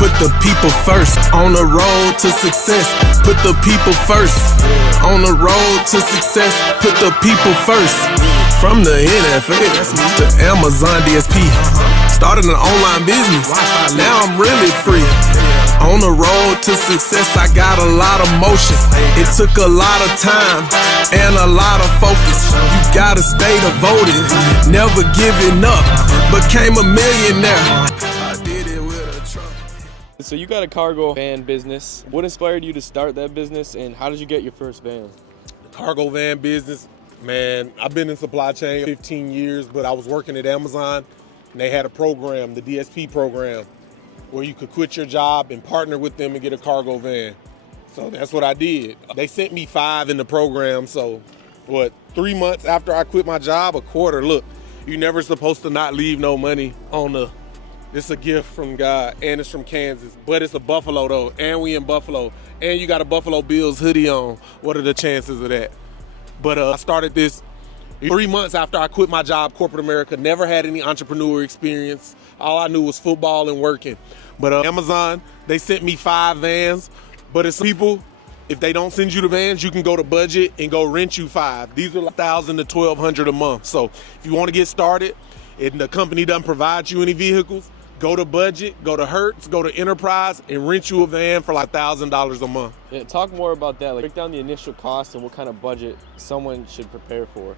Put the people first on the road to success. Put the people first on the road to success. Put the people first. From the NFL to Amazon DSP. Started an online business. Now I'm really free. On the road to success, I got a lot of motion. It took a lot of time and a lot of focus. You gotta stay devoted, never giving up. Became a millionaire. I did it with a truck. So you got a cargo van business. What inspired you to start that business, and how did you get your first van? The cargo van business, man, I've been in supply chain 15 years, but I was working at Amazon, and they had a program, the DSP program, where you could quit your job and partner with them and get a cargo van. So that's what I did. They sent me 5 in the program, so 3 months after I quit my job, a quarter. Look, you're never supposed to not leave no money on the, it's a gift from God, and it's from Kansas, but it's a Buffalo though, and we in Buffalo, and you got a Buffalo Bills hoodie on. What are the chances of that? But I started this 3 months after I quit my job, corporate America, never had any entrepreneur experience. All I knew was football and working. But Amazon, they sent me 5 vans, but it's people, if they don't send you the vans, you can go to budget and go rent you 5. These are $1,000 to $1,200 a month. So if you want to get started and the company doesn't provide you any vehicles, go to budget, go to Hertz, go to Enterprise, and rent you a van for like $1,000 a month. Yeah, talk more about that. Like, break down the initial cost and what kind of budget someone should prepare for.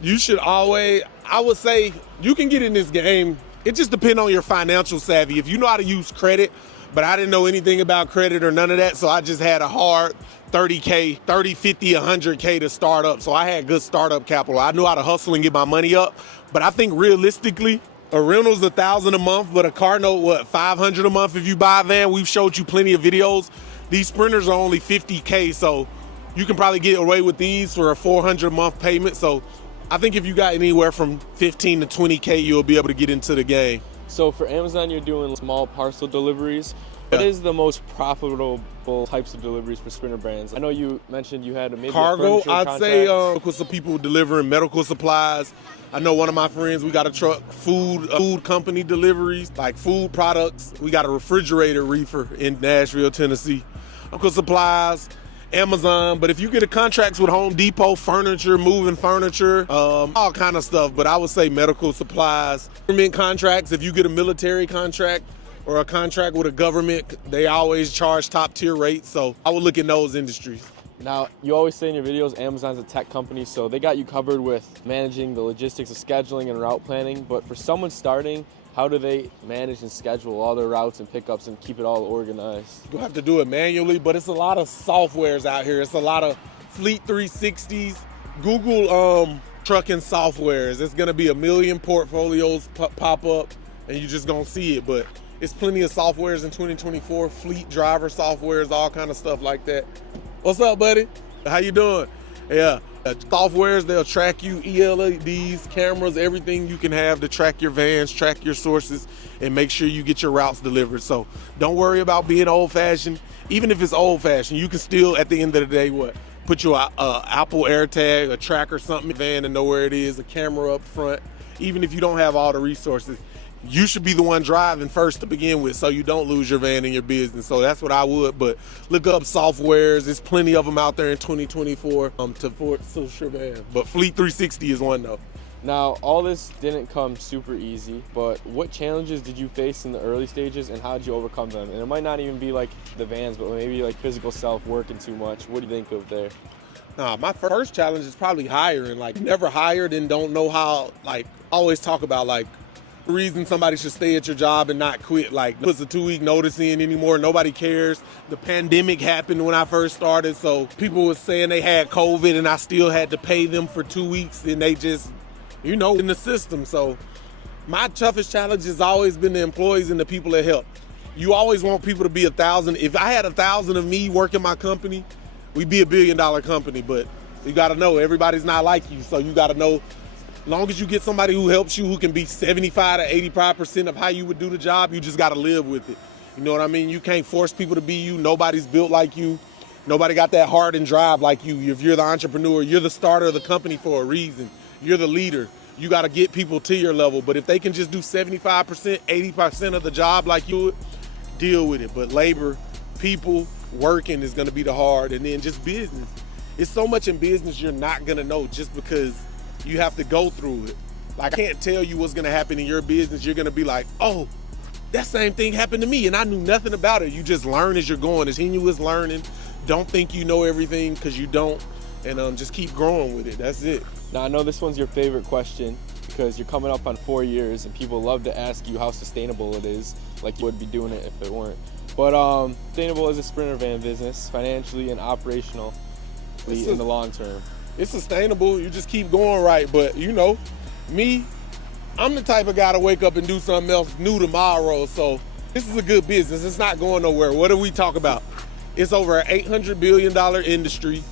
You should always, I would say, you can get in this game. It just depends on your financial savvy. If you know how to use credit, but I didn't know anything about credit or none of that, so I just had a hard 30K, 30, 50, 100K to start up. So I had good startup capital. I knew how to hustle and get my money up. But I think realistically, a rental's $1,000 a month, but a car note, $500 a month if you buy a van. We've showed you plenty of videos. These Sprinters are only 50K, so you can probably get away with these for a $400 a month payment. So I think if you got anywhere from 15 to 20K, you'll be able to get into the game. So for Amazon, you're doing small parcel deliveries. What is the most profitable types of deliveries for Sprinter brands? I know you mentioned you had maybe cargo. I'd say with some people delivering medical supplies. I know one of my friends, we got a truck, food company deliveries, like food products. We got a refrigerator reefer in Nashville, Tennessee. Medical supplies, Amazon, but if you get a contracts with Home Depot, furniture, moving furniture, all kind of stuff, but I would say medical supplies. Government contracts, if you get a military contract or a contract with a government, they always charge top tier rates, so I would look in those industries. Now, you always say in your videos, Amazon's a tech company, so they got you covered with managing the logistics of scheduling and route planning, but for someone starting, how do they manage and schedule all their routes and pickups and keep it all organized? You have to do it manually, but it's a lot of softwares out here. It's a lot of Fleet 360s, Google trucking softwares. It's gonna be a million portfolios pop up and you just gonna see it, but it's plenty of softwares in 2024, fleet driver softwares, all kind of stuff like that. What's up, buddy? How you doing? Yeah. Softwares, they'll track you, ELEDs, cameras, everything you can have to track your vans, track your sources, and make sure you get your routes delivered. So don't worry about being old-fashioned. Even if it's old-fashioned, you can still, at the end of the day, put your Apple AirTag, a tracker, something in the van to know where it is, a camera up front. Even if you don't have all the resources, you should be the one driving first to begin with so you don't lose your van in your business. So that's what I would, but look up softwares. There's plenty of them out there in 2024 to switch your van. But Fleet 360 is one though. Now, all this didn't come super easy, but what challenges did you face in the early stages and how did you overcome them? And it might not even be like the vans, but maybe like physical self, working too much. What do you think of there? My first challenge is probably hiring. Like, never hired and don't know how, like, always talk about like the reason somebody should stay at your job and not quit, like puts a 2-week notice in anymore. Nobody cares. The pandemic happened when I first started, so people were saying they had COVID and I still had to pay them for 2 weeks and they just, in the system. So my toughest challenge has always been the employees and the people that help. You always want people to be 1,000. If I had 1,000 of me working my company, we'd be $1 billion company, but you gotta know everybody's not like you, so you gotta know. As long as you get somebody who helps you, who can be 75 to 85% of how you would do the job, you just got to live with it. You know what I mean? You can't force people to be you. Nobody's built like you. Nobody got that heart and drive like you. If you're the entrepreneur, you're the starter of the company for a reason. You're the leader. You got to get people to your level. But if they can just do 75%, 80% of the job like you, deal with it. But labor, people, working is gonna be the hard, and then just business. It's so much in business you're not gonna know just because you have to go through it. Like, I can't tell you what's gonna happen in your business. You're gonna be like, oh, that same thing happened to me and I knew nothing about it. You just learn as you're going. It's continuous learning. Don't think you know everything, because you don't, and just keep growing with it. That's it. Now, I know this one's your favorite question because you're coming up on 4 years and people love to ask you how sustainable it is, like you would be doing it if it weren't. But sustainable as a Sprinter van business, financially and operationally in the long term. It's sustainable. You just keep going right. But you know, me, I'm the type of guy to wake up and do something else new tomorrow. So this is a good business. It's not going nowhere. What do we talk about? It's over an $800 billion industry.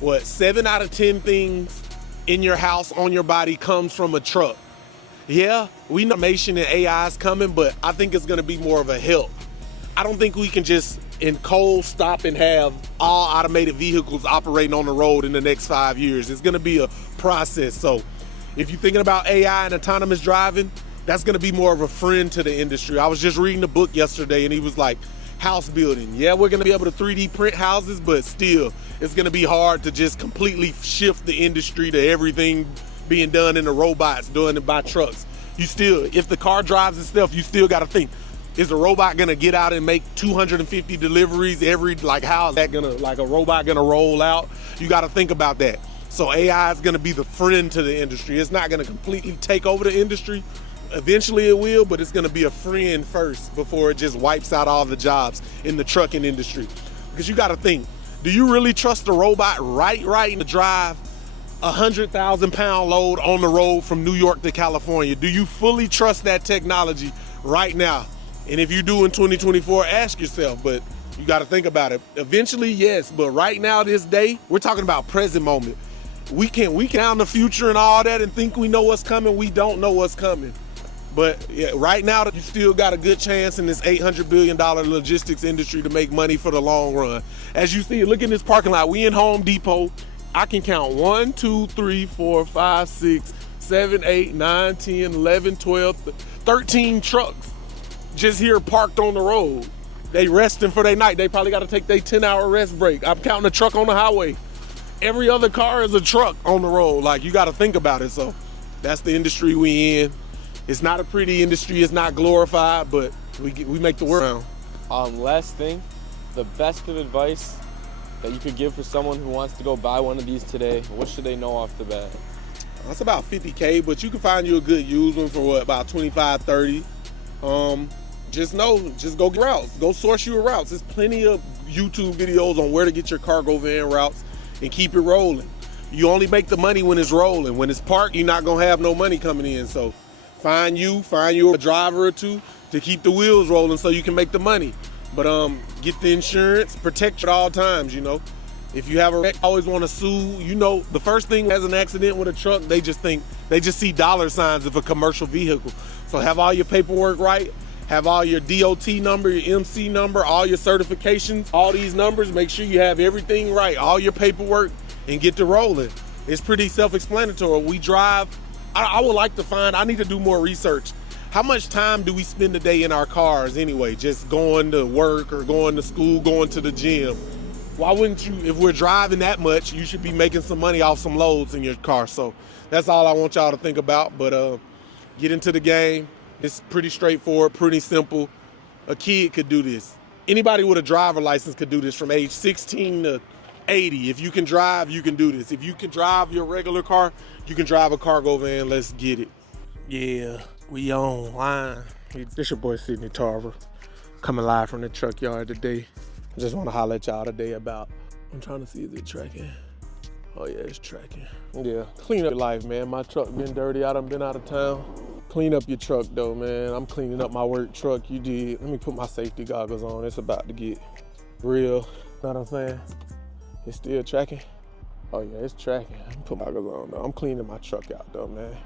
What, 7 out of 10 things in your house, on your body, comes from a truck. Yeah, we know automation and AI is coming, but I think it's gonna be more of a help. I don't think we can just in cold stop and have all automated vehicles operating on the road in the next 5 years. It's gonna be a process. So if you're thinking about AI and autonomous driving, that's gonna be more of a friend to the industry. I was just reading a book yesterday and he was like, house building. Yeah, we're gonna be able to 3D print houses, but still, it's gonna be hard to just completely shift the industry to everything being done in the robots, doing it by trucks. You still, if the car drives itself, you still gotta think, is the robot gonna get out and make 250 deliveries every, like how is that gonna, like a robot gonna roll out? You gotta think about that. So AI is gonna be the friend to the industry. It's not gonna completely take over the industry. Eventually it will, but it's gonna be a friend first before it just wipes out all the jobs in the trucking industry. Because you gotta think, do you really trust a robot right to drive a 100,000-pound load on the road from New York to California? Do you fully trust that technology right now? And if you do in 2024, ask yourself, but you gotta think about it. Eventually, yes, but right now, this day, we're talking about present moment. We count the future and all that and think we know what's coming. We don't know what's coming. But yeah, right now, you still got a good chance in this $800 billion logistics industry to make money for the long run. As you see, look in this parking lot. We in Home Depot. I can count 1, 2, 3, 4, 5, 6, 7, 8, 9, 10, 11, 12, 13 trucks just here parked on the road. They resting for their night. They probably got to take their 10-hour rest break. I'm counting a truck on the highway. Every other car is a truck on the road. Like, you got to think about it. So that's the industry we in. It's not a pretty industry. It's not glorified, but we make the world. Last thing, the best of advice that you could give for someone who wants to go buy one of these today, what should they know off the bat? That's about $50K, but you can find you a good used one for what, about 25, 30. Just go get routes. Go source your routes. There's plenty of YouTube videos on where to get your cargo van routes and keep it rolling. You only make the money when it's rolling. When it's parked, you're not gonna have no money coming in. So find you a driver or two to keep the wheels rolling so you can make the money. But get the insurance, protect you at all times, you know. If you have a wreck, always want to sue, you know, the first thing as an accident with a truck, they just see dollar signs of a commercial vehicle. So have all your paperwork right, have all your DOT number, your MC number, all your certifications, all these numbers, make sure you have everything right, all your paperwork, and get to rolling. It's pretty self-explanatory. We drive, I would like to find, I need to do more research. How much time do we spend a day in our cars anyway, just going to work or going to school, going to the gym? Why wouldn't you, if we're driving that much, you should be making some money off some loads in your car. So that's all I want y'all to think about. But get into the game. It's pretty straightforward, pretty simple. A kid could do this. Anybody with a driver license could do this from age 16 to 80. If you can drive, you can do this. If you can drive your regular car, you can drive a cargo van. Let's get it. Yeah, we online. This your boy Sidney Tarver, coming live from the truck yard today. I just want to holler at y'all today about, I'm trying to see, is it tracking? Oh yeah, it's tracking. Yeah, clean up your life, man. My truck been dirty, I done been out of town. Clean up your truck though, man. I'm cleaning up my work truck, you did. Let me put my safety goggles on. It's about to get real, know what I'm saying? It's still tracking? Oh yeah, it's tracking. Put my goggles on though. I'm cleaning my truck out though, man.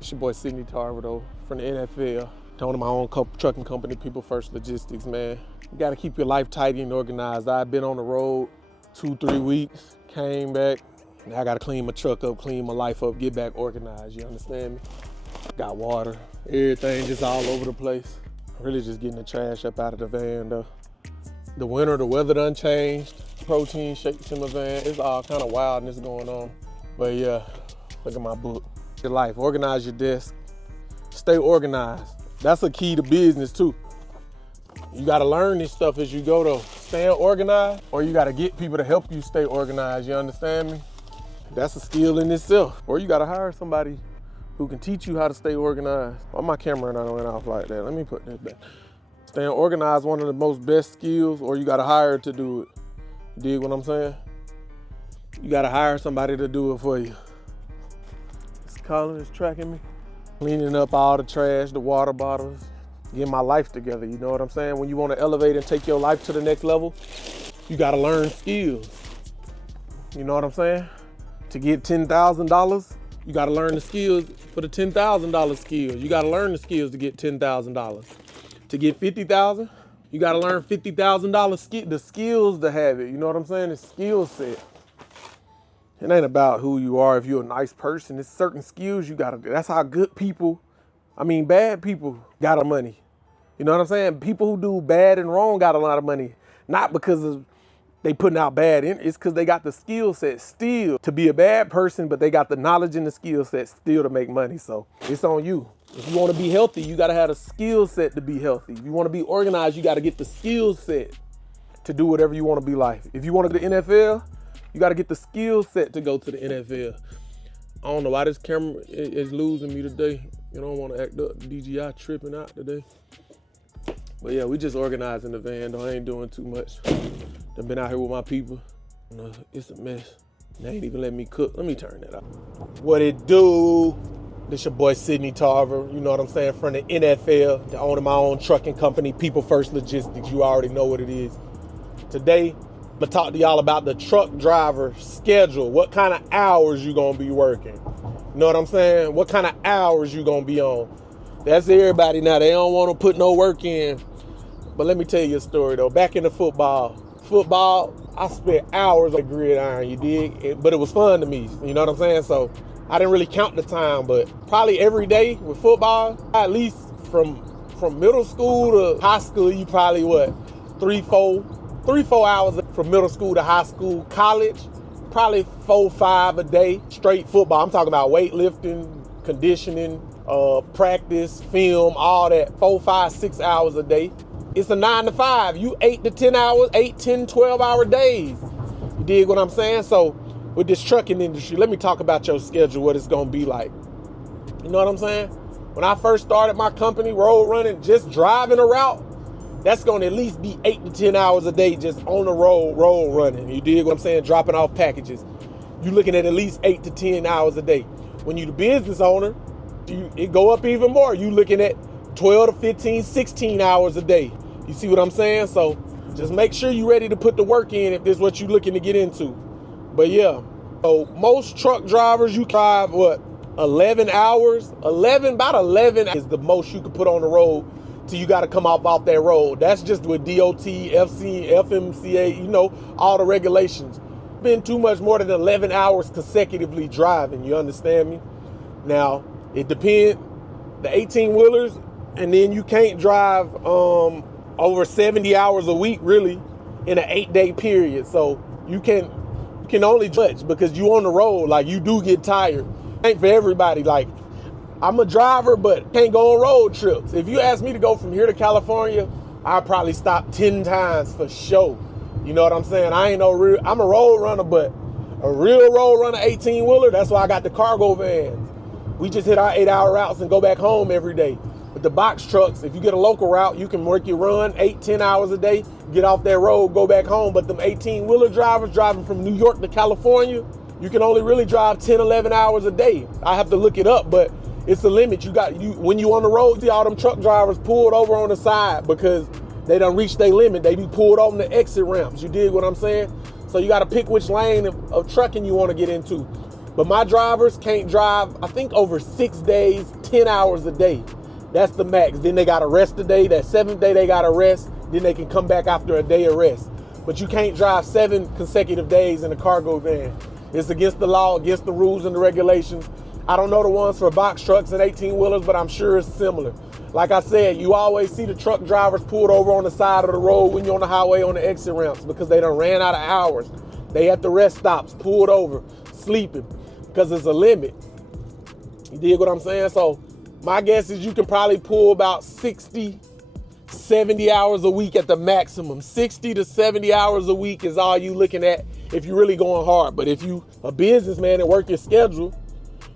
It's your boy Sidney Tarver though, from the NFL. Owning my own trucking company, People First Logistics, man. You gotta keep your life tidy and organized. I've been on the road 2-3 weeks, came back. Now I gotta clean my truck up, clean my life up, get back organized, you understand me? Got water, everything just all over the place. Really just getting the trash up out of the van though. The winter, the weather done changed. Protein shakes in my van. It's all kind of wildness going on. But yeah, look at my book. Your life, organize your desk. Stay organized. That's a key to business too. You gotta learn this stuff as you go though. Staying organized, or you gotta get people to help you stay organized, you understand me? That's a skill in itself. Or you gotta hire somebody who can teach you how to stay organized. Why my camera not went off like that? Let me put this back. Staying organized, one of the most best skills, or you gotta hire to do it. You dig what I'm saying? You gotta hire somebody to do it for you. This Colin is tracking me. Cleaning up all the trash, the water bottles, getting my life together, you know what I'm saying? When you wanna elevate and take your life to the next level, you gotta learn skills. You know what I'm saying? To get $10,000, you gotta learn the skills for the $10,000 skills. You gotta learn the skills to get $10,000. To get $50,000, you gotta learn $50,000 the skills to have it. You know what I'm saying? It's skill set. It ain't about who you are if you're a nice person. It's certain skills you gotta do. That's how good people, bad people got money. You know what I'm saying? People who do bad and wrong got a lot of money. Not because of they putting out bad, it's because they got the skill set still to be a bad person, but they got the knowledge and the skill set still to make money. So it's on you. If you want to be healthy, you got to have a skill set to be healthy. If you want to be organized, you got to get the skill set to do whatever you want to be like. If you want to go to the NFL, you got to get the skill set to go to the NFL. I don't know why this camera is losing me today. You don't want to act up. DJI tripping out today. But yeah, we just organizing the van though. I ain't doing too much. I've been out here with my people. It's a mess. They ain't even letting me cook. Let me turn that off. What it do? This your boy Sidney Tarver. You know what I'm saying? From the NFL, to owning my own trucking company, People First Logistics. You already know what it is. Today, I'm gonna talk to y'all about the truck driver schedule. What kind of hours you gonna be working? You know what I'm saying? What kind of hours you gonna be on? That's everybody now. They don't want to put no work in. But let me tell you a story though. Back in the football, I spent hours on the gridiron, you dig? But it was fun to me, you know what I'm saying? So I didn't really count the time, but probably every day with football, at least from middle school to high school, you probably three, four hours from middle school to high school. College, probably 4, 5 a day, straight football. I'm talking about weightlifting, conditioning, practice, film, all that, 4, 5, 6 hours a day. It's a 9 to 5. You 8 to 10 hours, 8, 10, 12 hour days. You dig what I'm saying? So with this trucking industry, let me talk about your schedule, what it's gonna be like. You know what I'm saying? When I first started my company, road running, just driving a route, that's gonna at least be 8 to 10 hours a day just on the road running. You dig what I'm saying? Dropping off packages. You looking at least 8 to 10 hours a day. When you the business owner, it go up even more. You looking at 12 to 15, 16 hours a day. You see what I'm saying? So just make sure you're ready to put the work in if this is what you're looking to get into. But yeah, so most truck drivers, you drive 11 hours? About 11 is the most you can put on the road till you got to come off that road. That's just with DOT, FC, FMCA, you know, all the regulations. Been too much more than 11 hours consecutively driving, you understand me? Now, it depends, the 18-wheelers, and then you can't drive over 70 hours a week, really, in an 8-day period. So you can only judge because you on the road, like you do get tired. Ain't for everybody. Like, I'm a driver, but can't go on road trips. If you ask me to go from here to California, I'll probably stop 10 times for sure. You know what I'm saying? I'm a road runner, but a real road runner 18-wheeler, that's why I got the cargo vans. We just hit our 8-hour routes and go back home every day. With the box trucks, if you get a local route, you can work your run 8, 10 hours a day, get off that road, go back home. But them 18-wheeler drivers driving from New York to California, you can only really drive 10, 11 hours a day. I have to look it up, but it's a limit. When you on the road, see all them truck drivers pulled over on the side because they done reached their limit. They be pulled on the exit ramps. You dig what I'm saying? So you got to pick which lane of trucking you want to get into. But my drivers can't drive, I think, over 6 days, 10 hours a day. That's the max. Then they got to rest a day. That 7th day they got to rest. Then they can come back after a day of rest. But you can't drive 7 consecutive days in a cargo van. It's against the law, against the rules and the regulations. I don't know the ones for box trucks and 18-wheelers, but I'm sure it's similar. Like I said, you always see the truck drivers pulled over on the side of the road when you're on the highway on the exit ramps because they done ran out of hours. They at the rest stops, pulled over, sleeping, because there's a limit. You dig what I'm saying? So my guess is you can probably pull about 60, 70 hours a week at the maximum. 60 to 70 hours a week is all you looking at if you're really going hard. But if you a businessman and work your schedule,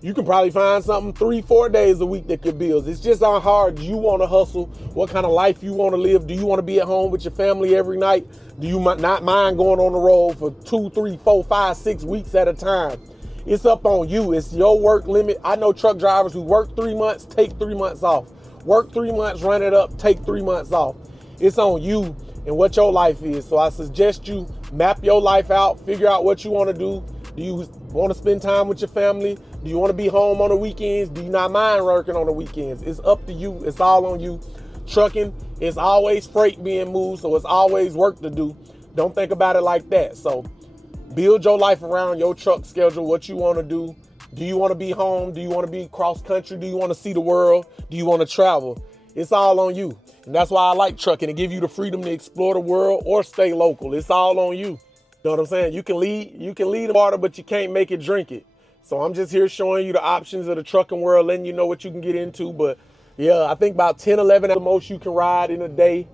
you can probably find something 3-4 days a week that could bills. It's just how hard you want to hustle, what kind of life you want to live. Do you want to be at home with your family every night? Do you not mind going on the road for 2, 3, 4, 5, 6 weeks at a time? It's up on you. It's your work limit. I know truck drivers who work 3 months, take 3 months off. Work 3 months, run it up, take 3 months off. It's on you and what your life is. So I suggest you map your life out, figure out what you want to do. Do you want to spend time with your family? Do you want to be home on the weekends? Do you not mind working on the weekends? It's up to you. It's all on you. Trucking is always freight being moved, so it's always work to do. Don't think about it like that. So build your life around your truck schedule, what you want to do. Do you want to be home? Do you want to be cross country? Do you want to see the world? Do you want to travel? It's all on you. And that's why I like trucking. It gives you the freedom to explore the world or stay local. It's all on you. You know what I'm saying? You can lead the water, but you can't make it drink it. So I'm just here showing you the options of the trucking world, letting you know what you can get into. But yeah, I think about 10, 11 at the most you can ride in a day.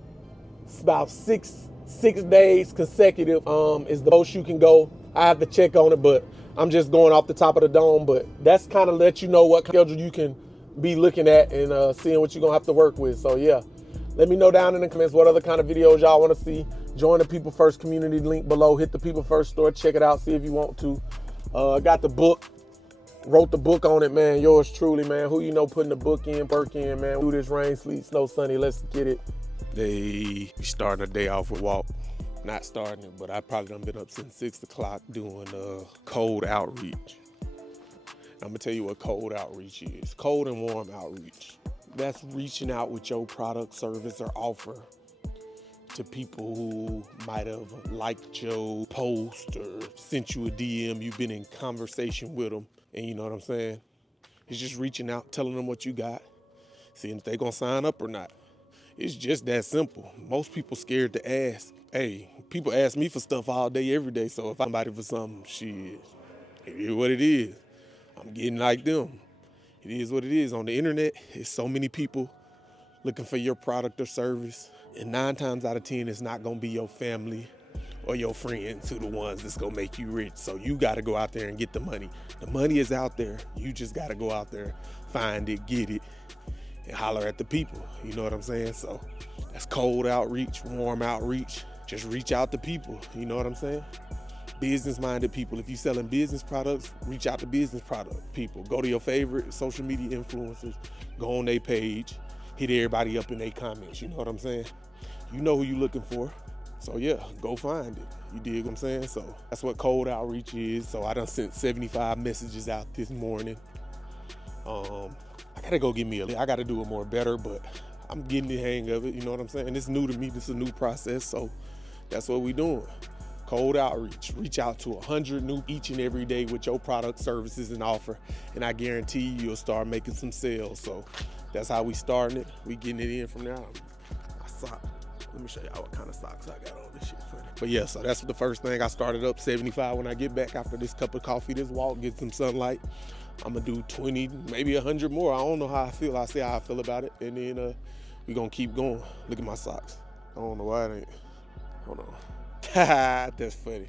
It's about six days consecutive is the most you can go. I have to check on it, but I'm just going off the top of the dome. But that's kind of let you know what schedule you can be looking at and seeing what you're going to have to work with. So yeah, let me know down in the comments what other kind of videos y'all want to see. Join the People First community, link below. Hit the People First store. Check it out. See if you want to. I got the book. Wrote the book on it, man. Yours truly, man. Who you know putting the book in, work in, man. Do this rain, sleet, snow, sunny. Let's get it. We starting a day off with walk. Not starting it, but I probably done been up since 6 o'clock doing cold outreach. I'm gonna tell you what cold outreach is. Cold and warm outreach. That's reaching out with your product, service, or offer to people who might have liked your post or sent you a DM. You've been in conversation with them, and you know what I'm saying? It's just reaching out, telling them what you got, seeing if they gonna sign up or not. It's just that simple. Most people scared to ask. Hey, people ask me for stuff all day, every day, so if I'm somebody for something, shit, it is what it is. I'm getting like them. It is what it is. On the internet, it's so many people looking for your product or service, and 9 times out of 10, it's not gonna be your family or your friends who the ones that's gonna make you rich. So you gotta go out there and get the money. The money is out there. You just gotta go out there, find it, get it, and holler at the people. You know what I'm saying? So that's cold outreach, warm outreach. Just reach out to people. You know what I'm saying? Business-minded people. If you're selling business products, reach out to business product people. Go to your favorite social media influencers, go on their page, hit everybody up in their comments. You know what I'm saying? You know who you're looking for. So yeah, go find it. You dig what I'm saying? So that's what cold outreach is. So I done sent 75 messages out this morning. I gotta go I gotta do it more better, but I'm getting the hang of it. You know what I'm saying? It's new to me. This is a new process. So that's what we doing. Cold outreach. Reach out to 100 new each and every day with your product, services, and offer. And I guarantee you'll start making some sales. So that's how we starting it. We getting it in from now. Let me show y'all what kind of socks I got on. This shit funny. But yeah, so that's the first thing. I started up 75 when I get back after this cup of coffee, this walk, get some sunlight. I'm gonna do 20, maybe 100 more. I don't know how I feel. I say how I feel about it. And then we gonna keep going. Look at my socks. I don't know why it ain't. Hold on. That's funny.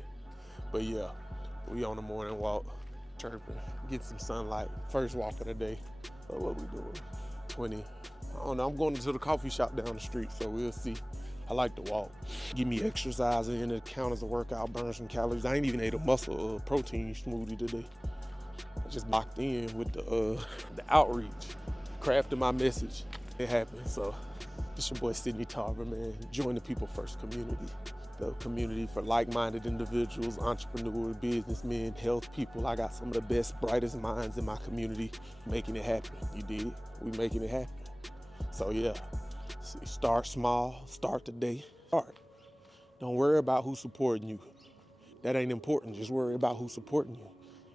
But yeah, we on the morning walk, chirping, get some sunlight. First walk of the day. So what we doing? 20. I don't know. I'm going to the coffee shop down the street, so we'll see. I like to walk. Give me exercise in it, count as a workout, burn some calories. I ain't even ate a muscle protein smoothie today. I just locked in with the outreach, crafting my message. It happened. So it's your boy Sidney Tarver, man. Join the People First community. The community for like-minded individuals, entrepreneurs, businessmen, health people. I got some of the best, brightest minds in my community making it happen. You dig? We making it happen. So yeah, start small, start today. Start. Don't worry about who's supporting you. That ain't important. Just worry about who's supporting you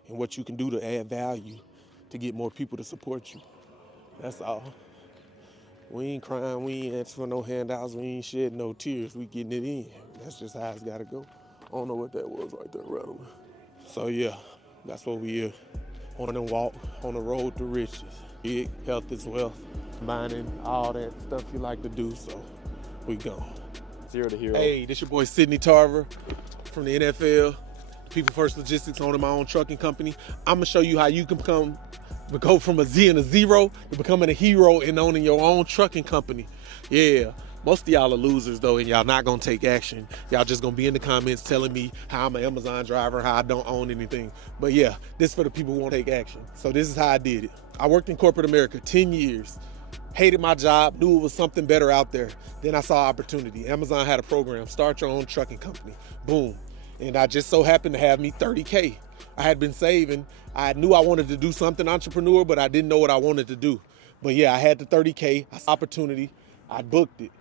and what you can do to add value to get more people to support you. That's all. We ain't crying, we ain't asking for no handouts, we ain't shedding no tears, we getting it in. That's just how it's gotta go. I don't know what that was right there, rattling. So yeah, that's what we are. On the walk, on the road to riches. Big health is wealth, combining all that stuff you like to do, so we gone. Zero to hero. Hey, this your boy Sidney Tarver from the NFL, People First Logistics, owning my own trucking company. I'm gonna show you how you can go from a Z and a zero to becoming a hero and owning your own trucking company. Yeah, most of y'all are losers though, and y'all not gonna take action. Y'all just gonna be in the comments telling me how I'm an Amazon driver, how I don't own anything. But yeah, this is for the people who won't take action. So this is how I did it. I worked in corporate America 10 years. Hated my job, knew it was something better out there. Then I saw opportunity. Amazon had a program, start your own trucking company. Boom. And I just so happened to have me 30K. I had been saving. I knew I wanted to do something entrepreneur, but I didn't know what I wanted to do. But yeah, I had the 30K, I saw opportunity, I booked it.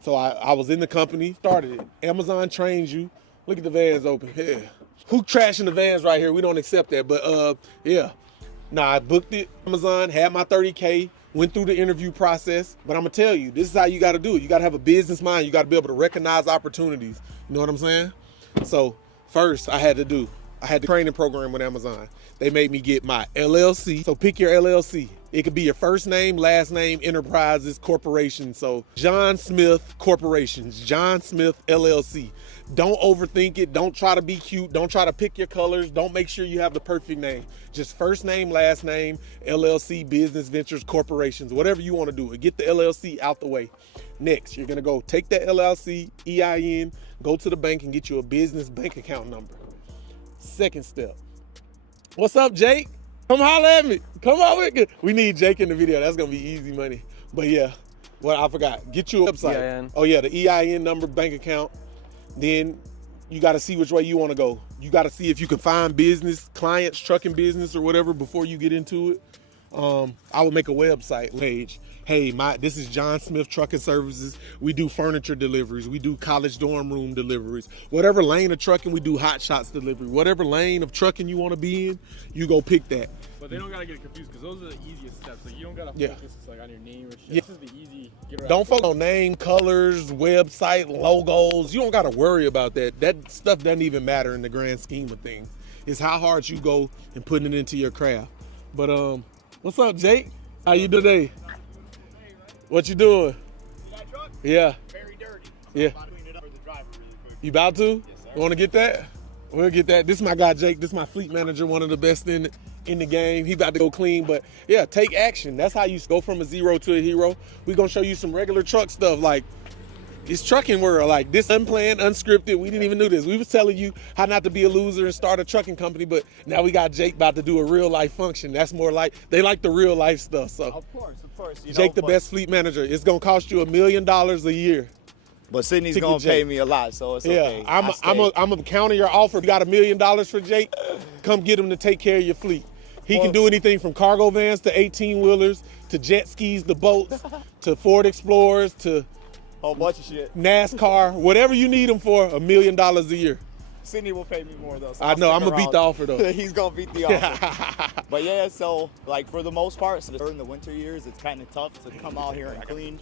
So I was in the company, started it. Amazon trains you. Look at the vans open, yeah. Who trashing the vans right here? We don't accept that, but yeah. Nah, I booked it, Amazon, had my 30K, went through the interview process, but I'm gonna tell you, this is how you gotta do it. You gotta have a business mind. You gotta be able to recognize opportunities. You know what I'm saying? So first I had the training program with Amazon. They made me get my LLC. So pick your LLC. It could be your first name, last name, enterprises, corporation. So John Smith Corporations, John Smith LLC. Don't overthink it. Don't try to be cute. Don't try to pick your colors. Don't make sure you have the perfect name. Just first name, last name, LLC, business ventures, corporations, whatever you want to do. Get the LLC out the way. Next, you're going to go take that LLC, EIN, go to the bank and get you a business bank account number. Second step. What's up, Jake? Come holler at me. Come on with it. We need Jake in the video. That's going to be easy money. But yeah, well, I forgot. Get you a website. EIN. Oh yeah, the EIN number, bank account. Then you got to see which way you want to go. You got to see if you can find business, clients, trucking business or whatever before you get into it. I would make a website page. Hey, this is John Smith Trucking Services. We do furniture deliveries. We do college dorm room deliveries. Whatever lane of trucking, we do hot shots delivery. Whatever lane of trucking you want to be in, you go pick that. But they don't gotta get confused because those are the easiest steps. Like you don't gotta focus like on your name or shit. Yeah. This is the easy. Don't focus on name, colors, website, logos. You don't gotta worry about that. That stuff doesn't even matter in the grand scheme of things. It's how hard you go and putting it into your craft. But what's up, Jake? How you today? What you doing? See that truck? Yeah. Very dirty. So Yeah. I'm about to clean it up for the driver really quick. You about to? Yes, sir. You want to get that? We'll get that. This is my guy, Jake. This is my fleet manager, one of the best in the game. He about to go clean, but yeah, take action. That's how you go from a zero to a hero. We're going to show you some regular truck stuff like it's trucking world. Like this unplanned, unscripted. We didn't even do this. We was telling you how not to be a loser and start a trucking company, but now we got Jake about to do a real life function. That's more like, they like the real life stuff. So Of course. Jake, the best fleet manager. It's going to cost you $1 million a year. But Sidney's to gonna get pay Jake. me a lot, so it's Yeah, okay. I'm gonna counter your offer. You got $1 million for Jake? Come get him to take care of your fleet. He can do anything from cargo vans to 18-wheelers to jet skis to boats to Ford Explorers to whole bunch of shit. NASCAR, whatever you need him for, $1 million a year. Sidney will pay me more though. So I know, I'm gonna beat the offer though. He's gonna beat the offer. But yeah, so like for the most part, so during the winter years, it's kind of tough to come out here and clean.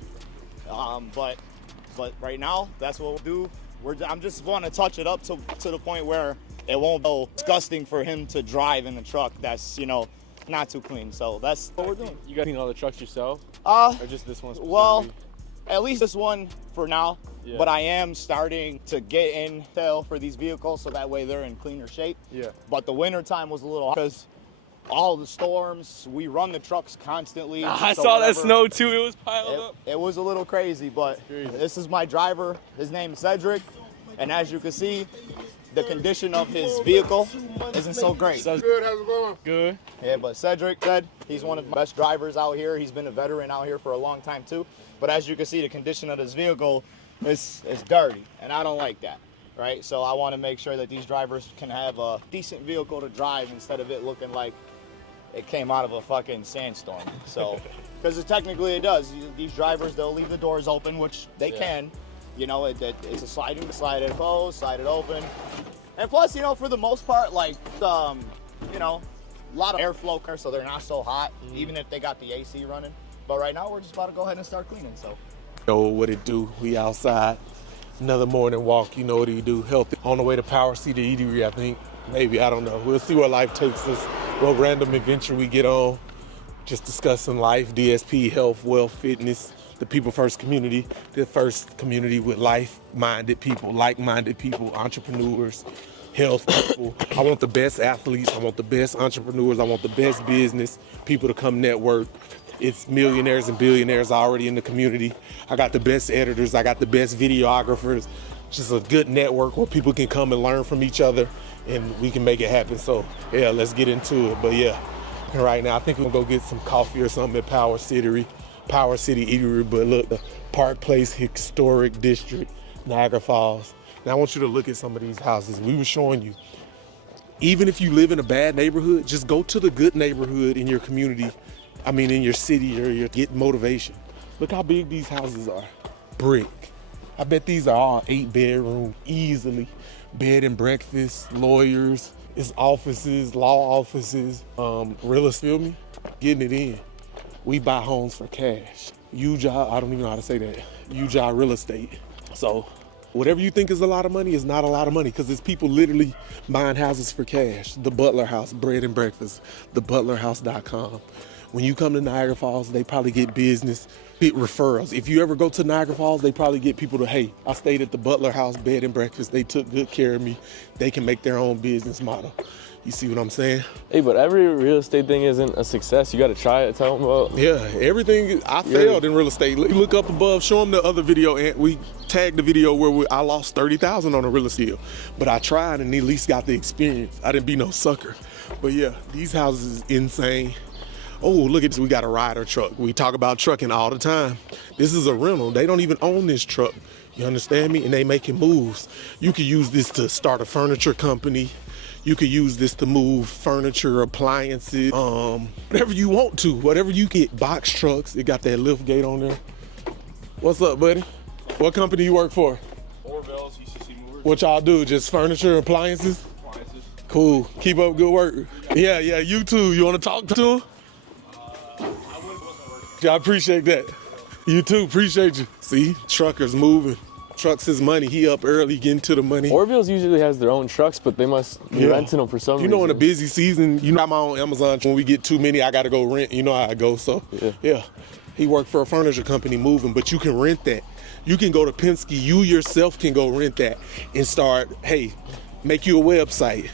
But right now, that's what we'll do. I'm just want to touch it up to the point where it won't be disgusting for him to drive in the truck. That's not too clean. So that's what we're doing. You got clean all the trucks yourself? Or just this one? Well, at least this one for now. Yeah. But I am starting to get in tail for these vehicles so that way they're in cleaner shape. Yeah. But the winter time was a little hard because all the storms, we run the trucks constantly. I so saw that whenever- snow too. It was piled up. It was a little crazy, but this is my driver. His name's Cedric. And as you can see, the condition of his vehicle isn't so great. Good, how's it going? Good. Yeah, but Cedric said he's one of the best drivers out here. He's been a veteran out here for a long time too. But as you can see, the condition of this vehicle is dirty, and I don't like that, right? So I want to make sure that these drivers can have a decent vehicle to drive instead of it looking like it came out of a fucking sandstorm. So, because technically it does. These drivers, they'll leave the doors open, which they can. It's a slide it closed, slide it open. And plus, for the most part, like, a lot of airflow, so they're not so hot, even if they got the AC running. But right now, we're just about to go ahead and start cleaning. So. Yo, what it do? We outside. Another morning walk. You know what you do? Healthy. On the way to Power City Eatery, I think. Maybe, I don't know. We'll see where life takes us. What random adventure we get on. Just discussing life, DSP, health, wealth, fitness, the people first community, the first community with life-minded people, like-minded people, entrepreneurs, health people. I want the best athletes. I want the best entrepreneurs. I want the best business, people to come network. It's millionaires and billionaires already in the community. I got the best editors. I got the best videographers. Just a good network where people can come and learn from each other and we can make it happen. So yeah, let's get into it. But yeah, right now I think we're gonna go get some coffee or something at Power City Eatery. But look, the Park Place Historic District, Niagara Falls. Now I want you to look at some of these houses. We were showing you, even if you live in a bad neighborhood, just go to the good neighborhood in your community. I mean, in your city, or you get motivation. Look how big these houses are. Brick. I bet these are all 8-bedroom, easily. Bed and breakfast, lawyers, it's offices, law offices, real estate, feel me? Getting it in. We buy homes for cash. I don't even know how to say that. Real estate. So whatever you think is a lot of money is not a lot of money, because it's people literally buying houses for cash. The Butler House, bread and breakfast, thebutlerhouse.com. When you come to Niagara Falls, they probably get business, big referrals. If you ever go to Niagara Falls, they probably get people to, hey, I stayed at the Butler House bed and breakfast. They took good care of me. They can make their own business model. You see what I'm saying? Hey, but every real estate thing isn't a success. You got to try it, tell them about. Yeah, everything, I failed in real estate. Look up above, show them the other video, and we tagged the video where I lost $30,000 on a real estate deal. But I tried and at least got the experience. I didn't be no sucker. But yeah, these houses is insane. Oh, look at this, we got a rider truck. We talk about trucking all the time. This is a rental. They don't even own this truck. You understand me? And they making moves. You could use this to start a furniture company. You could use this to move furniture, appliances, whatever you want to, whatever you get. Box trucks, it got that lift gate on there. What's up, buddy? What company you work for? Orville's UCC Movers. What y'all do, just furniture, appliances? Appliances. Cool, keep up good work. Yeah, you too. You wanna talk to him? I appreciate that. You too, appreciate you. See, truckers moving. Trucks is money. He up early getting to the money. Orville's usually has their own trucks, but they must be renting them for some reason. You know, in a busy season, you know I'm on Amazon. When we get too many, I got to go rent. You know how I go. So, yeah. He worked for a furniture company moving, but you can rent that. You can go to Penske. You yourself can go rent that and start, hey, make you a website.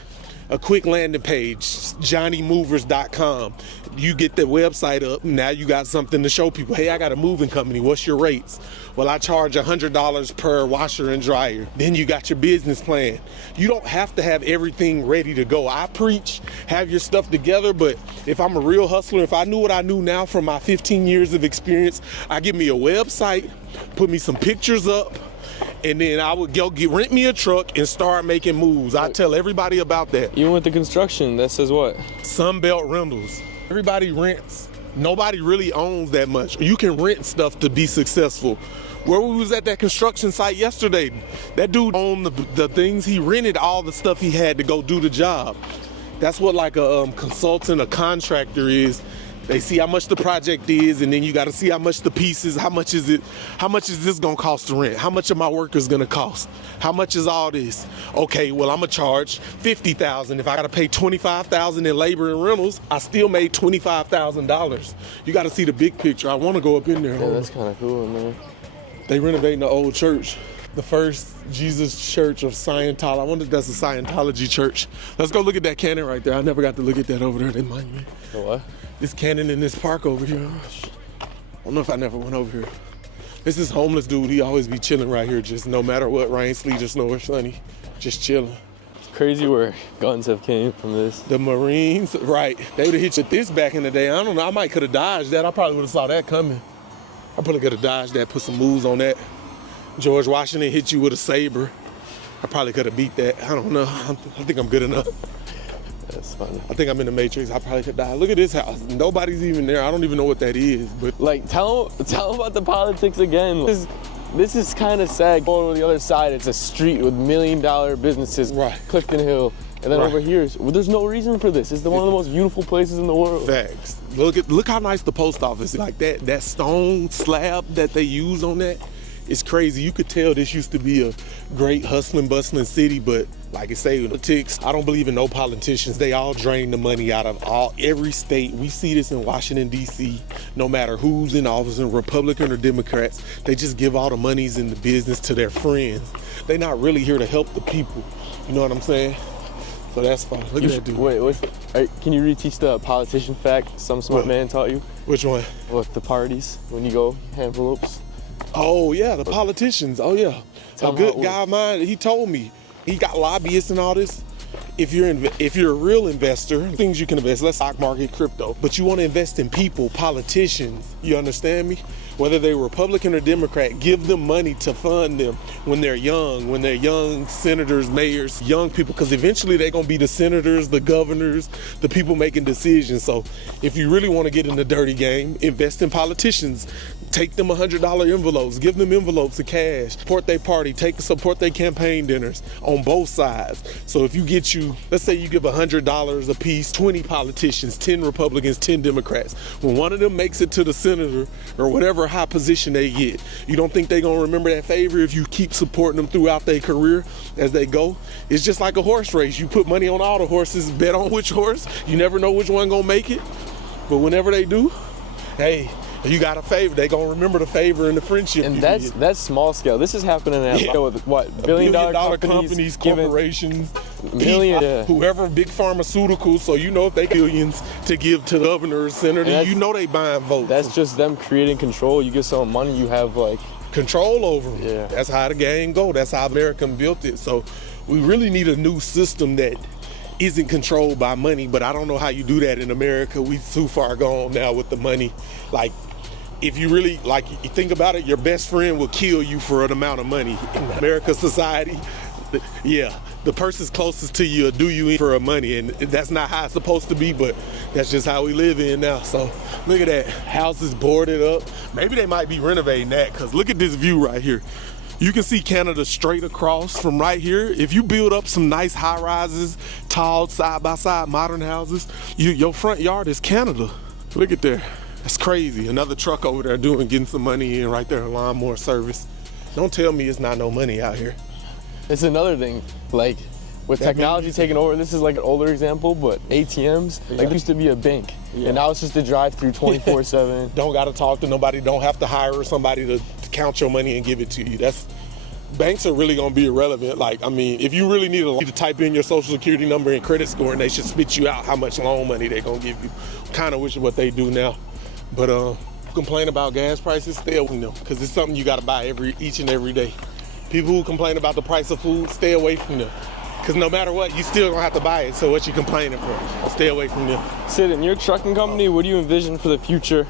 A quick landing page, johnnymovers.com. You get the website up, now you got something to show people. Hey, I got a moving company, what's your rates? Well, I charge $100 per washer and dryer. Then you got your business plan. You don't have to have everything ready to go. I preach, have your stuff together, but if I'm a real hustler, if I knew what I knew now from my 15 years of experience, I give me a website, put me some pictures up, and then I would go rent me a truck and start making moves. I tell everybody about that. Even with the construction, that says what? Sunbelt Rentals. Everybody rents. Nobody really owns that much. You can rent stuff to be successful. Where we was at that construction site yesterday, that dude owned the things. He rented all the stuff he had to go do the job. That's what like a consultant, a contractor is. They see how much the project is, and then you got to see how much the pieces, how much is this gonna cost to rent? How much are my workers gonna cost? How much is all this? Okay, well, I'm gonna charge $50,000. If I gotta pay $25,000 in labor and rentals, I still made $25,000. You got to see the big picture. I want to go up in there. Yeah, that's kind of cool, man. They renovating the old church. The first Jesus Church of Scientology. I wonder if that's a Scientology church. Let's go look at that cannon right there. I never got to look at that over there. They mind me. The what? This cannon in this park over here. I don't know if I never went over here. This is homeless dude. He always be chilling right here, just no matter what, rain, sleet, or snow, or sunny, just chilling. It's crazy where guns have came from this. The Marines, right. They would have hit you with this back in the day. I don't know, I might could have dodged that. I probably would have saw that coming. I probably could have dodged that, put some moves on that. George Washington hit you with a saber. I probably could have beat that. I don't know. I think I'm good enough. That's funny. I think I'm in the Matrix. I probably could die. Look at this house. Nobody's even there. I don't even know what that is. But like, tell them about the politics again. this is kind of sad. Going to the other side, it's a street with $1 million businesses, Right. Clifton Hill. And then Right. over here, there's no reason for this. It's one of the most beautiful places in the world. Facts. Look how nice the post office is. Like that stone slab that they use on that. It's crazy. You could tell this used to be a great hustling, bustling city, but like I say, politics, I don't believe in no politicians. They all drain the money out of every state. We see this in Washington, D.C., no matter who's in office, and Republican or Democrats, they just give all the monies in the business to their friends. They're not really here to help the people. You know what I'm saying? So that's fine. Look at that dude. Wait, can you reteach the politician fact some smart man taught you? Which one? With the parties, when you go, envelopes. Oh yeah, the politicians. Oh yeah. Tell A him how good it guy of mine, he told me, he got lobbyists and all this. If you're a real investor, things you can invest, let's stock market, crypto, but you want to invest in people, politicians, you understand me? Whether they're Republican or Democrat, give them money to fund them when they're young senators, mayors, young people, because eventually they're going to be the senators, the governors, the people making decisions. So if you really want to get in the dirty game, invest in politicians. Take them $100 envelopes, give them envelopes of cash, support their party, support their campaign dinners on both sides. So if let's say you give $100 a piece, 20 politicians, 10 Republicans, 10 Democrats. When one of them makes it to the senator or whatever high position they get, you don't think they're gonna remember that favor if you keep supporting them throughout their career as they go? It's just like a horse race. You put money on all the horses, bet on which horse. You never know which one gonna make it. But whenever they do, hey, you got a favor. They gonna remember the favor and the friendship. And that's small scale. This is happening at with what, billion-dollar companies, corporations, million, whoever, big pharmaceuticals. So you know if they billions to give to governors, senators, you know they buying votes. That's just them creating control. You give someone money, you have like control over them. Yeah. That's how the game go. That's how America built it. So we really need a new system that isn't controlled by money, but I don't know how you do that in America. We too far gone now with the money. Like, if you really, you think about it, your best friend will kill you for an amount of money. In America's society, yeah, the person's closest to you will do you in for a money, and that's not how it's supposed to be, but that's just how we live in now. So look at that, houses boarded up. Maybe they might be renovating that, because look at this view right here. You can see Canada straight across from right here. If you build up some nice high rises, tall side-by-side modern houses, your front yard is Canada. Look at there. That's crazy. Another truck over there getting some money in right there, a lawnmower service. Don't tell me it's not no money out here. It's another thing, like with technology taking over, this is like an older example, but ATMs, like there used to be a bank, and now it's just a drive-through 24/7. Don't gotta talk to nobody, don't have to hire somebody to count your money and give it to you. Banks are really gonna be irrelevant. Like, I mean, if you really need to type in your social security number and credit score, and they should spit you out how much loan money they're gonna give you. Kind of wish what they do now. But complain about gas prices, stay away from them, because it's something you gotta buy each and every day. People who complain about the price of food, stay away from them. Because no matter what, you still gonna have to buy it, so what you complaining for? Stay away from them. Sid, in your trucking company, what do you envision for the future?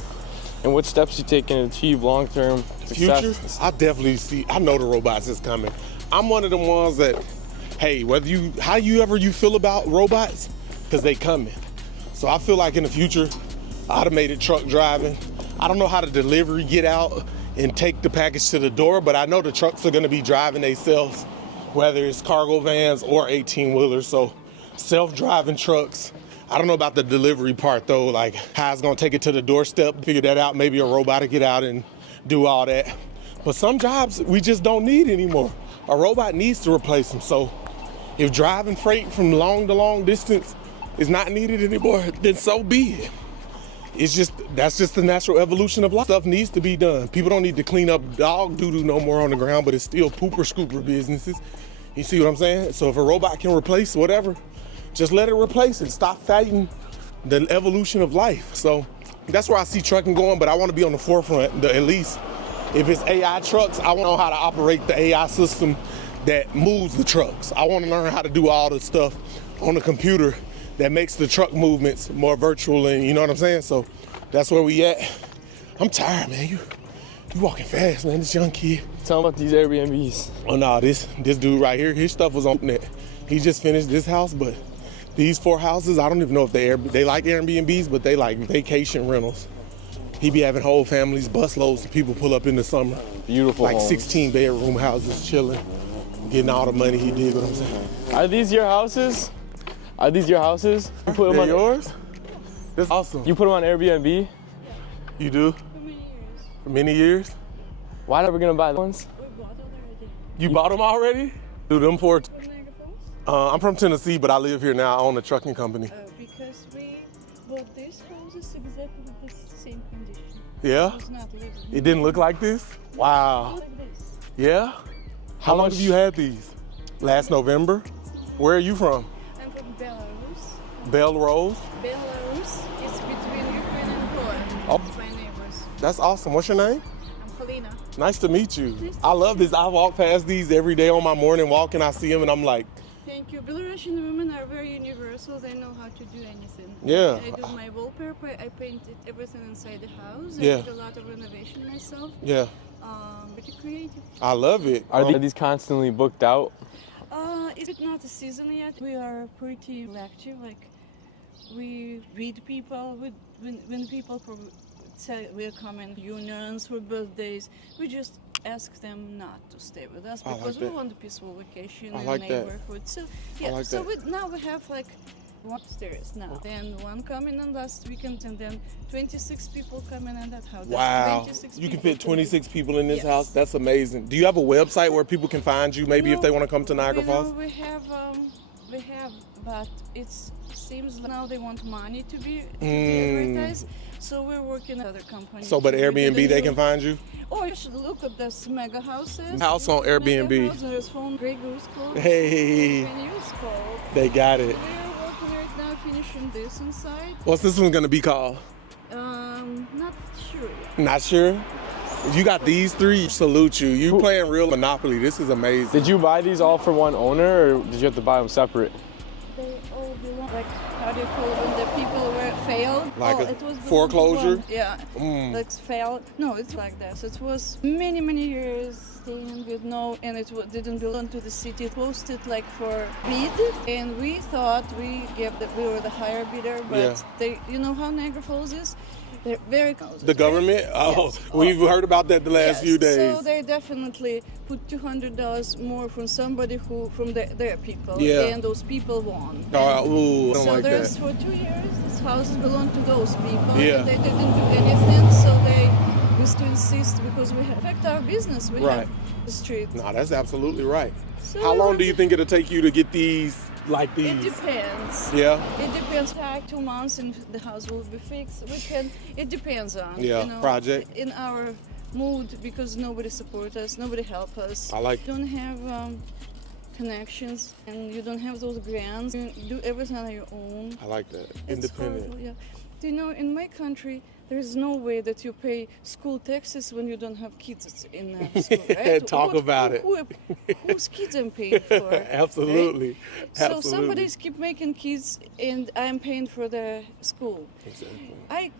And what steps you taking to achieve long-term success? Future? I definitely I know the robots is coming. I'm one of them ones that, hey, how you feel about robots, because they coming. So I feel like in the future, automated truck driving. I don't know how the delivery get out and take the package to the door, but I know the trucks are gonna be driving themselves, whether it's cargo vans or 18-wheelers. So self-driving trucks. I don't know about the delivery part though, like how it's gonna take it to the doorstep, figure that out. Maybe a robot to get out and do all that. But some jobs we just don't need anymore. A robot needs to replace them. So if driving freight from long to long distance is not needed anymore, then so be it. That's just the natural evolution of life. Stuff needs to be done. People don't need to clean up dog doo-doo no more on the ground, but it's still pooper scooper businesses. You see what I'm saying? So if a robot can replace whatever, just let it replace it. Stop fighting the evolution of life. So that's where I see trucking going, but I want to be on the forefront, at least. If it's AI trucks, I want to know how to operate the AI system that moves the trucks. I want to learn how to do all the stuff on the computer that makes the truck movements more virtual, and you know what I'm saying? So that's where we at. I'm tired, man. You walking fast, man, this young kid. Tell them about these Airbnbs. Oh no, this dude right here, his stuff was on net. He just finished this house, but these 4 houses, I don't even know if they like Airbnbs, but they like vacation rentals. He be having whole families, busloads of people pull up in the summer. Beautiful Like homes. 16 bedroom houses chilling, getting all the money. He did what I'm saying. Are these your houses? Are these your houses? You put them They're on yours? That's awesome. You put them on Airbnb? You do? For many years. For many years? Why are we gonna buy the ones? We bought it already. You bought them already? Do them for? From Niagara Falls? I'm from Tennessee, but I live here now. I own a trucking company. Because we bought these houses exactly with the same condition. Yeah? It was not living. It didn't look like this? Wow. Like this. Yeah? How long much- have you had these? Last November? Where are you from? I'm from Belarus. Belrose? Belarus is between Ukraine and Poland. Oh. It's my neighbors. That's awesome. What's your name? I'm Polina. Nice to meet you. Nice to I love this. I walk past these every day on my morning walk and I see them and I'm like, Thank you. Belarusian women are very universal. They know how to do anything. Yeah. I do my wallpaper. I painted everything inside the house. Yeah. I did a lot of renovation myself. yeah, Pretty creative. I love it. Are these constantly booked out? It's not a season yet. We are pretty active. Like we read people. When people say we're coming unions for birthdays, we just ask them not to stay with us I like because we that. want a peaceful vacation I in like the that. neighborhood. So yeah. like so that. now we have like one upstairs now. Then one coming on last weekend, and then 26 people coming in that house. That's Wow. 26 You can people fit 26 people in this Yes. house? That's amazing. Do you have a website where people can find you maybe if No, they want to come to Niagara Falls? We have, but it seems like now they want money to be advertised. So we're working with other companies. So, but to do the Airbnb, they new- can find you? Oh, you should look at this mega houses. House on Mega Airbnb. house, there's phone, Grey Goose Code. Hey, When you scroll, they got it. we're working right now finishing this inside. What's this one gonna be called? Not sure yet. Not sure. You got these three. Salute you. You playing real Monopoly. This is amazing. Did you buy these all from one owner, or did you have to buy them separate? They all belong. Like, how do you call it when the people were failed? Like oh, a it was belong to foreclosure? one. Yeah. Like failed. No, it's like this. It was many years staying with and it didn't belong to the city. It posted like for bid, and we thought we were the higher bidder, but Yeah. they, you know how Niagara Falls is? They're very close. The government? Oh, Yes. we've heard about that the last few days. So they definitely put $200 more from somebody from their people, Yeah. and those people won. Ooh, I don't So like there's that. for 2 years, this houses belong to those people. Yeah. And they didn't do anything, so they used to insist because we affect our business. We Right. have the street. No, that's absolutely right. So How we long want do you to- think it'll take you to get these like It these? depends. Yeah. It depends. Like 2 months, and the house will be fixed. We can. It depends on Yeah, project. in our mood, because nobody support us, nobody help us. I like- You don't have connections, and you don't have those grants. You do everything on your own. I like that. It's Independent. horrible, yeah. Do you know, in my country, there is no way that you pay school taxes when you don't have kids in school, right? Talk about it. Whose kids I'm paying for? Absolutely. right? So Absolutely. somebody's keep making kids, and I'm paying for the school. Exactly. I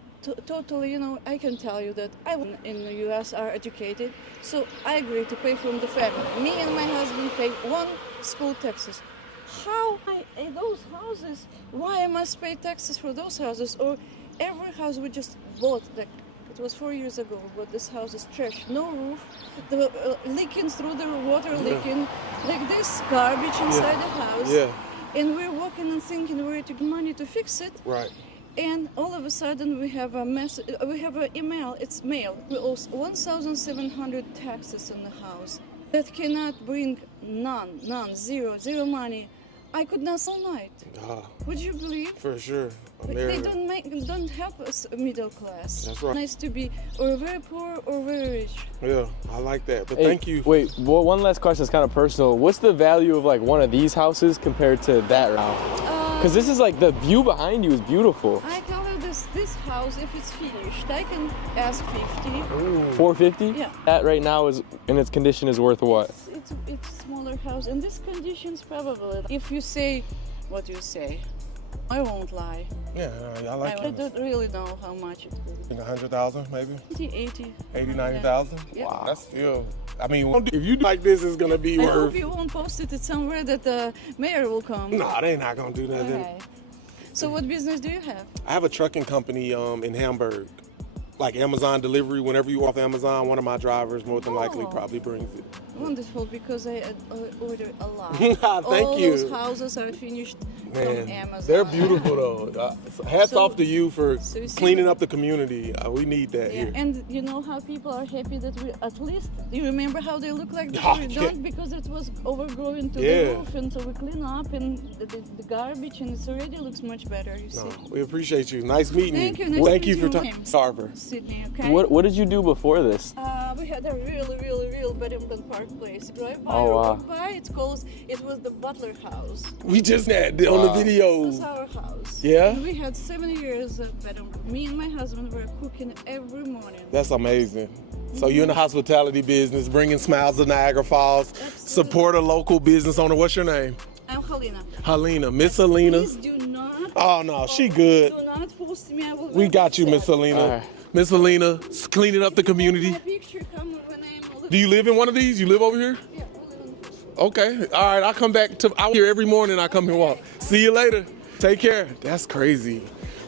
totally, I can tell you that I in the U.S. are educated, so I agree to pay from the family. Me and my husband pay one school taxes. How in those houses? Why I must pay taxes for those houses? Or every house we just bought, like it was 4 years ago, but this house is trash, no roof, the leaking through the water, leaking like this garbage inside the house. Yeah. And we're walking and thinking where to get money to fix it. Right. And all of a sudden we have a message. We have an email. It's mail. We owe 1,700 taxes in the house. That cannot bring zero money. I could not sell night. Would you believe? For sure. They America. don't help us middle class. That's right. Nice to be or very poor or very rich. Yeah, I like that. But Hey, thank you. Wait, well, one last question is kind of personal. What's the value of like one of these houses compared to that round? Because this is like the view behind you is beautiful. I tell you this house, if it's finished, I can ask 50. 450? Yeah. That right now is in its condition is worth what? It's a smaller house, and this conditions probably. If you say what you say, I won't lie. Yeah, I like I it. don't really know how much it could be. 100,000 maybe? 80. 80, 90,000? Yeah. Wow, that's still, I mean, if you do like this, it's going to be I worth. hope you won't post it somewhere that the mayor will come. Nah, they not going to do nothing. Okay. So what business do you have? I have a trucking company in Hamburg. like Amazon delivery. Whenever you off Amazon, one of my drivers more than likely probably brings it. Wonderful, because I order a lot. Thank All you. those houses are finished from Amazon. They're beautiful though. Hats off to you for so you see- cleaning up the community. We need that Yeah, here. and you know how people are happy that we at least you remember how they look like Oh, before we yeah. don't, because it was overgrown to Yeah. the roof, and so we clean up and the garbage, and it already looks much better. You see. No, we appreciate you. Nice meeting Thank you. you. Nice Thank to you meet for you, time. ma'am. Tarver. Sydney, okay. What did you do before this? We had a real Bedington Park place. Drive by Oh, or wow. walk by. It was the Butler House. We just had on the It was video. our house. Yeah? And we had 7 years of Bedington. Me and my husband were cooking every morning. That's amazing. So you're in the hospitality business, bringing smiles to Niagara Falls. Support a local business owner. What's your name? I'm Helena. Helena. Miss Helena. Please do not. Oh no, she good. Do not post me. I will. We got you, Miss Helena. All right. Miss Helena, cleaning up the community. My picture come when I'm. Do you live in one of these? You live over here? Yeah, we live in the first. Okay. All right. I come back to. I'm here every morning. I come here and walk. See you later. Take care. That's crazy.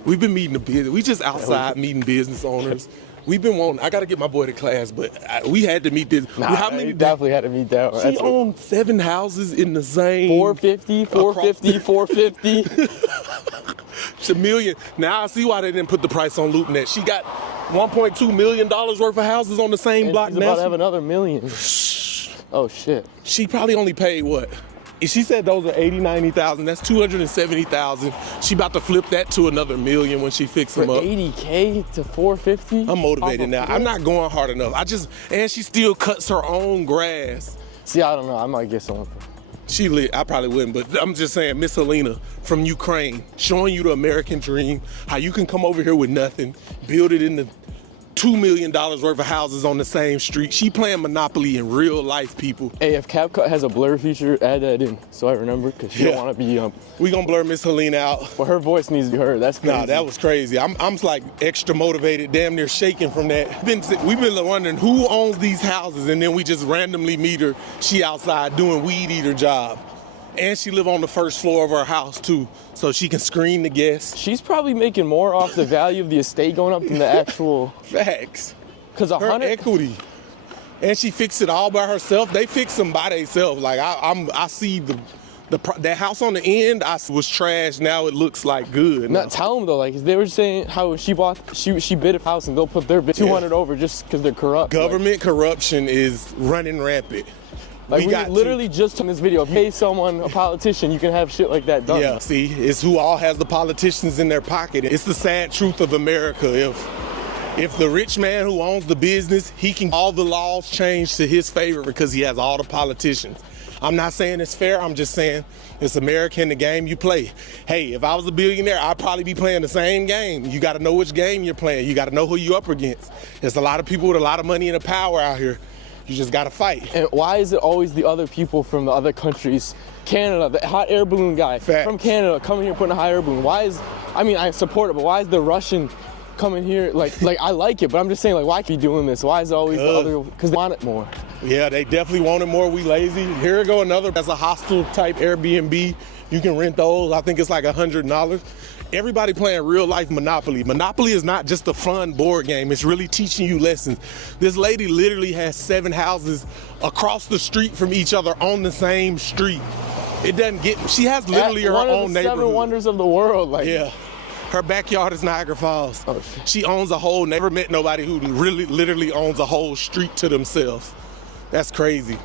We've been meeting the business. We just outside meeting business owners. We've been wanting. I got to get my boy to class, but we had to meet this. How many? You definitely had to meet that one. She owned 7 houses in the same. 450, 450, 450. It's $1 million. Now I see why they didn't put the price on LoopNet. She got $1.2 million worth of houses on the same And block she's about to have now. another million. Oh shit. She probably only paid what? She said those are 80, 90,000. That's 270,000. She about to flip that to another $1 million when she fix For them up. 80K to 450. I'm motivated now. I'm not going hard enough. And she still cuts her own grass. See, I don't know. I might get someone. I probably wouldn't, but I'm just saying, Miss Helena from Ukraine, showing you the American dream, how you can come over here with nothing, build it into $2 million worth of houses on the same street. She playing Monopoly in real life, people. Hey, if CapCut has a blur feature, add that in so I remember, because she don't want to be We gonna blur Miss Helena out. But her voice needs to be heard. That's crazy. Nah, that was crazy. I'm like extra motivated, damn near shaking from that. We've been wondering who owns these houses, and then we just randomly meet her. She outside doing weed eater job. And she live on the first floor of her house too, so she can screen the guests. She's probably making more off the value of the estate going up than the actual. Facts. Because Her 100. equity. And she fixed it all by herself. They fix them by themselves. Like I see that house on the end was trash. Now it looks like good. Not tell them though, like they were saying how she bid a house and they'll put their bid 200 over just because they're corrupt. Government corruption is running rampant. Like we got literally just in this video, if you pay someone, a politician, you can have shit like that done. Yeah, see, it's who all has the politicians in their pocket. It's the sad truth of America. If the rich man who owns the business, he can all the laws change to his favor because he has all the politicians. I'm not saying it's fair, I'm just saying it's American, the game you play. Hey, if I was a billionaire, I'd probably be playing the same game. You gotta know which game you're playing. You gotta know who you're up against. There's a lot of people with a lot of money and power out here. You just gotta fight. And why is it always the other people from the other countries? Canada, the hot air balloon guy from Canada coming here putting a hot air balloon. I support it, but why is the Russian coming here? Like I like it, but I'm just saying, like, why keep doing this? Why is it always the other? Because they want it more. Yeah, they definitely want it more. We lazy. Here we go another. That's a hostel type Airbnb. You can rent those. I think it's like $100. Everybody playing real life Monopoly. Monopoly is not just a fun board game. It's really teaching you lessons. This lady literally has 7 houses across the street from each other on the same street. She has literally her own neighborhood. 7 wonders of the world. Like, yeah. Her backyard is Niagara Falls. Oh, she owns a whole, never met nobody who really literally owns a whole street to themselves. That's crazy.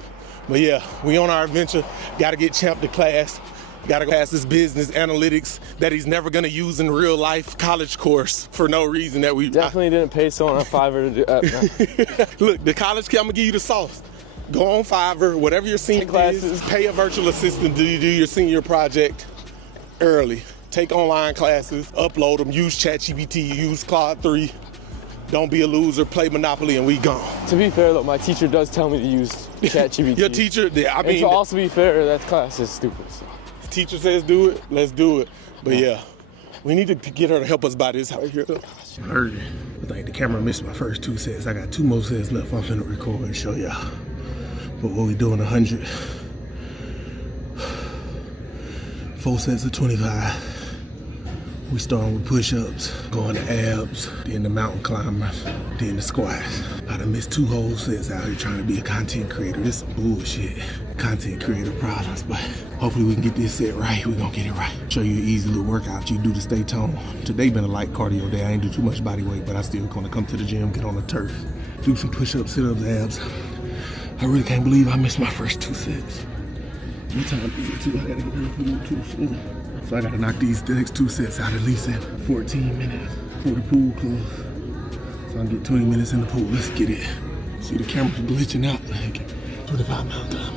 But yeah, we on our adventure. Gotta get Champ to class. Gotta go pass this business analytics that he's never gonna use in real life college course for no reason that we definitely didn't pay someone on Fiverr to do that. Look, the college kid, I'm gonna give you the sauce. Go on Fiverr, whatever your senior classes, pay a virtual assistant to do your senior project early. Take online classes, upload them, use ChatGPT, use Claude 3. Don't be a loser, play Monopoly, and we gone. To be fair though, my teacher does tell me to use ChatGPT. Your teacher, and to also be fair, that class is stupid. So. Teacher says do it, let's do it. But yeah, we need to get her to help us buy this out here. I think the camera missed my first 2 sets. I got 2 more sets left. I'm finna record and show y'all. But what we doing 100. 4 sets of 25. We starting with push-ups, going to abs, then the mountain climbers, then the squats. I done missed 2 whole sets out here trying to be a content creator. This is some bullshit. Content creator problems, but hopefully we can get this set right. We're gonna get it right. Show you an easy little workout you do to stay toned. Today been a light cardio day. I ain't do too much body weight, but I still gonna come to the gym, get on the turf, do some push-ups, sit-ups, abs. I really can't believe I missed my first 2 sets. What time is it too? I gotta get ready for the pool soon. So I gotta knock these next 2 sets out at least in 14 minutes before the pool closes. So I can get 20 minutes in the pool. Let's get it. See the camera's glitching out like 25 mile climbers.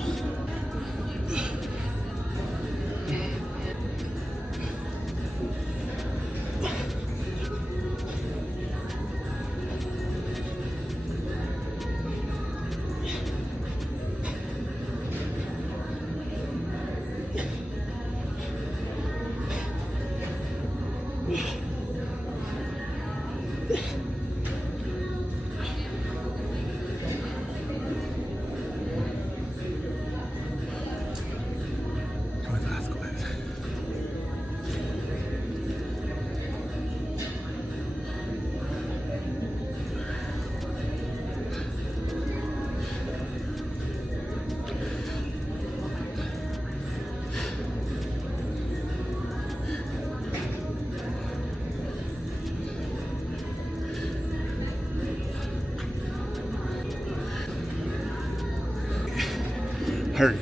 Hurt.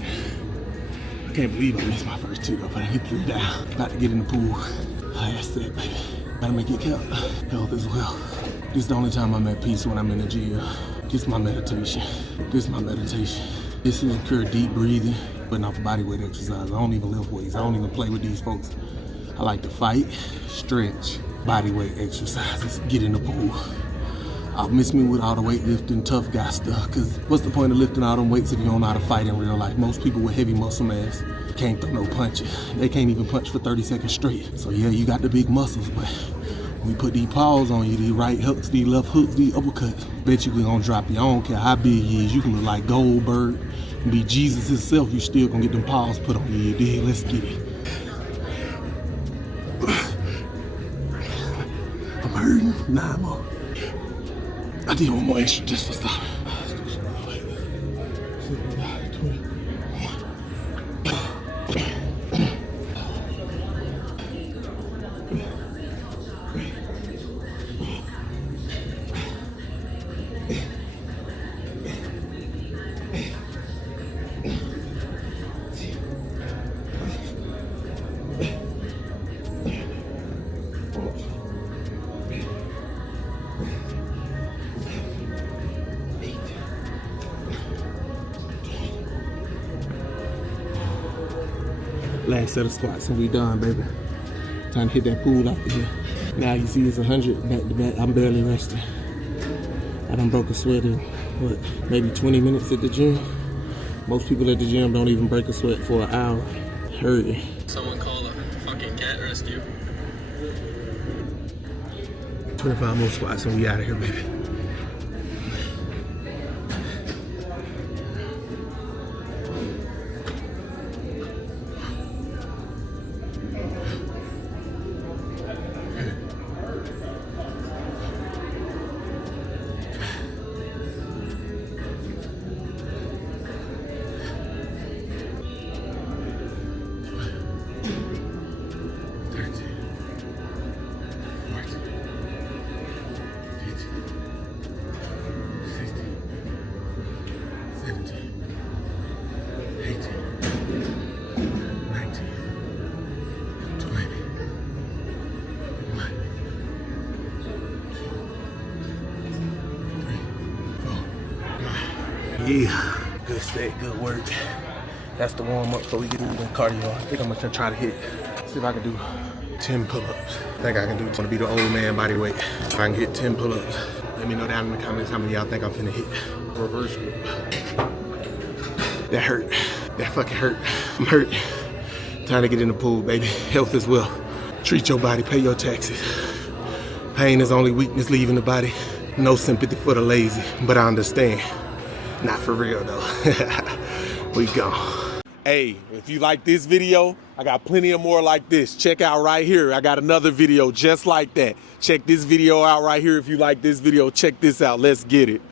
I can't believe I missed my first 2 though, but I hit 3 down. About to get in the pool. Last set, baby. Gotta make it count. Health as well. This is the only time I'm at peace when I'm in the gym. This is my meditation. This is my meditation. This is encourage deep breathing, putting off body weight exercise. I don't even lift weights. I don't even play with these folks. I like to fight, stretch, body weight exercises, get in the pool. I'll miss me with all the weightlifting, tough guy stuff, cause what's the point of lifting all them weights if you don't know how to fight in real life? Most people with heavy muscle mass can't throw no punches. They can't even punch for 30 seconds straight. So yeah, you got the big muscles, but we put these paws on you, these right hooks, these left hooks, these uppercuts. Bet you we gonna drop you. I don't care how big you is. You can look like Goldberg, be Jesus himself, you still gonna get them paws put on you, you dig? Let's get it. I'm hurting, 9 more. I did 1 more extra just for stop. Last set of squats and we done, baby. Time to hit that pool out here. Now you see it's 100 back to back. I'm barely resting. I done broke a sweat in, what, maybe 20 minutes at the gym. Most people at the gym don't even break a sweat for an hour. Hurting. Someone call a fucking cat rescue. 25 more squats and we out of here, baby. Yeah, good set, good work. That's the warm up so we get into the cardio. I think I'm gonna try to hit, see if I can do 10 pull-ups. I think I can do, wanna be the old man body weight. If I can hit 10 pull-ups. Let me know down in the comments how many y'all think I'm finna hit. Reverse grip. That hurt, that fucking hurt. I'm hurt. Time to get in the pool, baby. Health as well. Treat your body, pay your taxes. Pain is only weakness leaving the body. No sympathy for the lazy, but I understand. Not for real though. We gone. Hey, if you like this video, I got plenty of more like this. Check out right here. I got another video just like that. Check this video out right here. If you like this video, check this out. Let's get it.